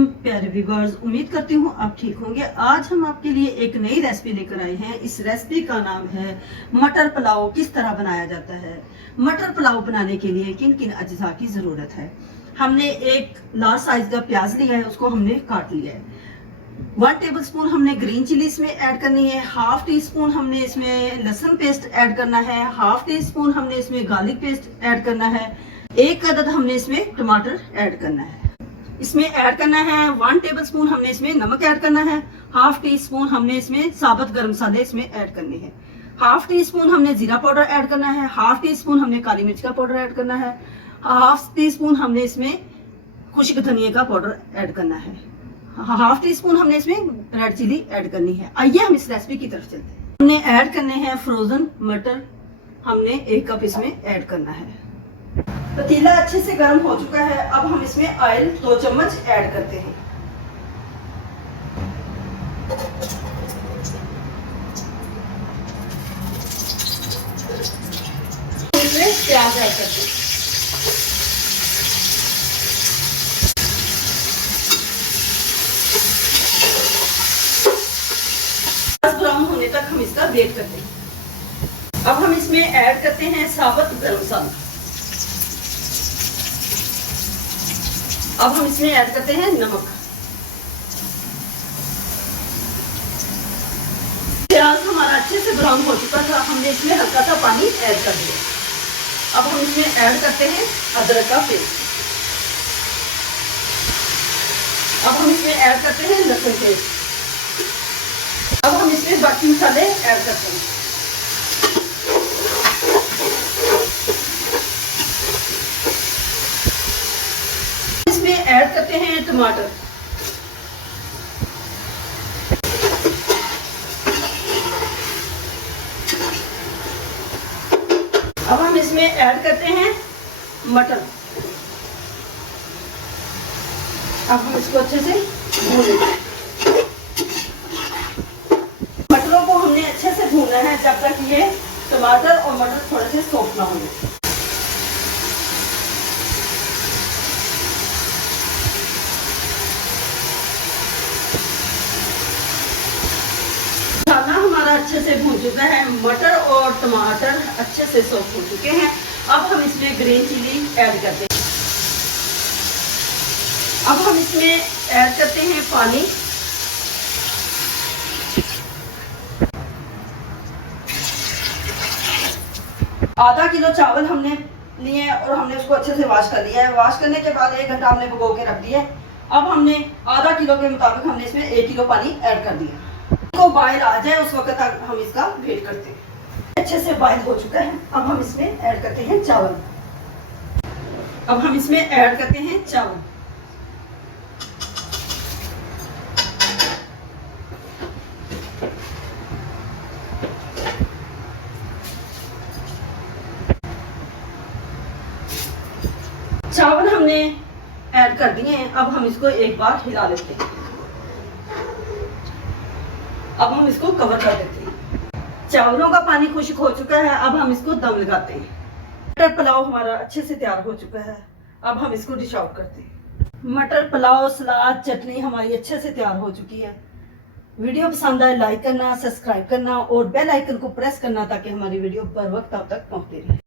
वालेकुम प्यारे व्यूअर्स, उम्मीद करती हूँ आप ठीक होंगे। आज हम आपके लिए एक नई रेसिपी लेकर आए हैं। इस रेसिपी का नाम है मटर पुलाव। किस तरह बनाया जाता है? मटर पुलाव बनाने के लिए किन किन अज्जा की ज़रूरत है? हमने एक लार्ज साइज का प्याज लिया है, उसको हमने काट लिया है। 1 टेबलस्पून हमने ग्रीन चिली इसमें ऐड करनी है। हाफ टी स्पून हमने इसमें लहसुन पेस्ट ऐड करना है। हाफ टी स्पून हमने इसमें गार्लिक पेस्ट ऐड करना है। एक अदद हमने इसमें टमाटर ऐड करना है। इसमें ऐड करना है 1 टेबलस्पून हमने इसमें नमक ऐड करना है। हाफ टी स्पून हमने इसमें साबुत गरम मसाले इसमें ऐड करने हैं। हाफ टी स्पून हमने जीरा पाउडर ऐड करना है। हाफ टी स्पून हमने काली मिर्च का पाउडर ऐड करना है। हाफ टी स्पून हमने इसमें खुश्क धनिया का पाउडर ऐड करना है। हाफ टी स्पून हमने इसमें रेड चिली ऐड करनी है। आइए हम इस रेसिपी की तरफ चलते हैं। हमने ऐड करने हैं फ्रोजन मटर, हमने 1 कप इसमें ऐड करना है। पतीला अच्छे से गर्म हो चुका है। अब हम इसमें ऑयल 2 चम्मच ऐड करते हैं। इसमें प्याज ऐड करते हैं। ब्राउन होने तक हम इसका वेट करते हैं। अब हम इसमें ऐड करते हैं साबुत गरम मसाला। अब हम इसमें ऐड करते हैं नमक। प्याज हमारा अच्छे से ब्राउन हो चुका था, हमने इसमें हल्का सा पानी ऐड कर दिया। अब हम इसमें ऐड करते हैं अदरक का पेस्ट। अब हम इसमें ऐड करते हैं लहसुन पेस्ट। अब हम इसमें बाकी मसाले ऐड करते हैं। ऐड करते हैं टमाटर। अब हम इसमें ऐड करते हैं मटर। अब हम इसको अच्छे से भूनेंगे। मटरों को हमने अच्छे से भूनना है जब तक ये टमाटर और मटर थोड़े से सॉफ्ट ना हो। अच्छे से भून चुका है, मटर और टमाटर अच्छे से सॉफ्ट हो चुके हैं। अब हम इसमें ग्रीन चिली ऐड करते हैं। अब हम इसमें ऐड करते हैं पानी। आधा किलो चावल हमने लिए हैं और हमने उसको अच्छे से वॉश कर लिया है। वॉश करने के बाद 1 घंटा हमने भिगो के रख दिया है। अब हमने आधा किलो के मुताबिक हमने इसमें 1 किलो पानी ऐड कर दिया। को बॉयल आ जाए उस वक्त तक हम इसका वेट करते हैं। अच्छे से बॉयल हो चुका है। अब हम इसमें ऐड करते हैं चावल। अब हम इसमें ऐड करते हैं चावल। चावल हमने ऐड कर दिए हैं। अब हम इसको एक बार हिला लेते हैं। अब हम इसको कवर कर देते हैं। चावलों का पानी खुश्क हो चुका है। अब हम इसको दम लगाते हैं। मटर पुलाव हमारा अच्छे से तैयार हो चुका है। अब हम इसको डिश आउट करते हैं। मटर पुलाव, सलाद, चटनी हमारी अच्छे से तैयार हो चुकी है। वीडियो पसंद आए लाइक करना, सब्सक्राइब करना और बेल आइकन को प्रेस करना ताकि हमारी वीडियो बर वक्त आप तक पहुंचती रहे।